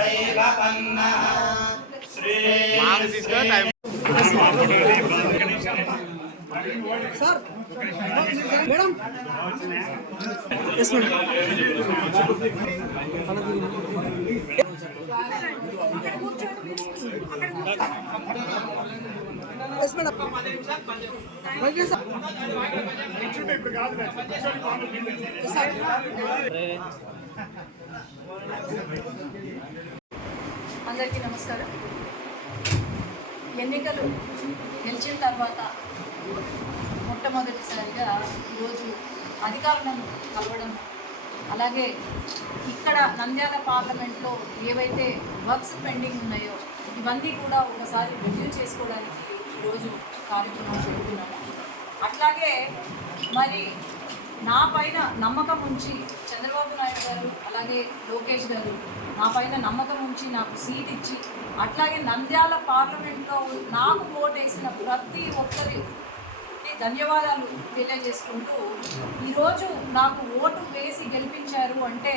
కులదైవతన్నః శ్రీ అందరికీ నమస్కారం. ఎన్నికలు గెలిచిన తర్వాత మొట్టమొదటిసారిగా ఈరోజు అధికారులను కలవడం అలాగే ఇక్కడ నంద్యాల పార్లమెంట్లో ఏవైతే వర్క్స్ పెండింగ్ ఉన్నాయో ఇవన్నీ కూడా ఒకసారి రివ్యూ చేసుకోవడానికి ఈరోజు కార్యక్రమం జరుగుతున్నాము అట్లాగే మరి నా పైన నమ్మకం ఉంచి చంద్రబాబు నాయుడు గారు అలాగే లోకేష్ గారు నా పైన నమ్మకం ఉంచి నాకు సీట్ ఇచ్చి అట్లాగే నంద్యాల పార్లమెంట్లో నాకు ఓటేసిన ప్రతి ఒక్కరి ధన్యవాదాలు తెలియజేసుకుంటూ ఈరోజు నాకు ఓటు వేసి గెలిపించారు అంటే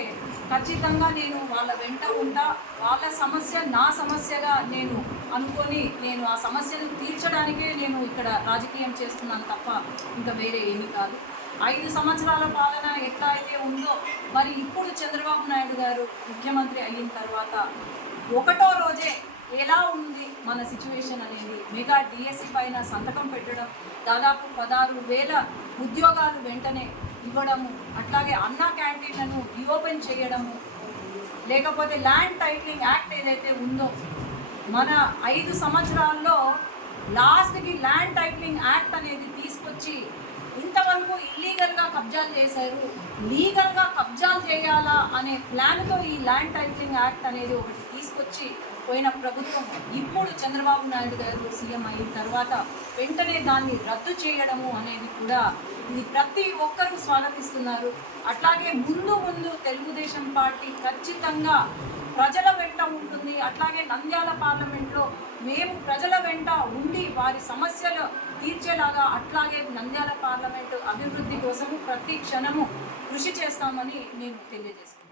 ఖచ్చితంగా నేను వాళ్ళ వెంట ఉంటా వాళ్ళ సమస్య నా సమస్యగా నేను అనుకొని నేను ఆ సమస్యను తీర్చడానికే నేను ఇక్కడ రాజకీయం చేస్తున్నాను తప్ప ఇంకా వేరే ఏమీ కాదు. ఐదు సంవత్సరాల పాలన ఎట్లా అయితే ఉందో మరి ఇప్పుడు చంద్రబాబు నాయుడు గారు ముఖ్యమంత్రి అయిన తర్వాత ఒకటో రోజే ఎలా ఉంది మన సిచ్యువేషన్ అనేది? మెగా డిఎస్సి పైన సంతకం పెట్టడం దాదాపు పదహారు వేల ఉద్యోగాలు వెంటనే ఇవ్వడము అట్లాగే అన్నా క్యాంటీన్లను రీఓపెన్ చేయడము లేకపోతే ల్యాండ్ టైటిలింగ్ యాక్ట్ ఏదైతే ఉందో మన ఐదు సంవత్సరాల్లో లాస్ట్కి ల్యాండ్ టైటిలింగ్ యాక్ట్ అనేది తీసుకొచ్చి ఇంతవరకు ఇల్లీగల్గా కబ్జాలు చేశారు. లీగల్గా కబ్జాలు చేయాలా అనే ప్లాన్తో ఈ ల్యాండ్ టైటిలింగ్ యాక్ట్ అనేది ఒకటి తీసుకొచ్చి పోయిన ప్రభుత్వం ఇప్పుడు చంద్రబాబు నాయుడు గారు సీఎం అయిన తర్వాత వెంటనే దాన్ని రద్దు చేయడము అనేది కూడా ఇది ప్రతి ఒక్కరూ స్వాగతిస్తున్నారు. అట్లాగే ముందు ముందు తెలుగుదేశం పార్టీ ఖచ్చితంగా ప్రజల వెంట ఉంటుంది. అట్లాగే నంద్యాల పార్లమెంట్లో మేము ప్రజల వెంట ఉండి వారి సమస్యలు తీర్చేలాగా అట్లాగే నంద్యాల పార్లమెంటు అభివృద్ధి కోసము ప్రతి క్షణము కృషి చేస్తామని నేను తెలియజేస్తాను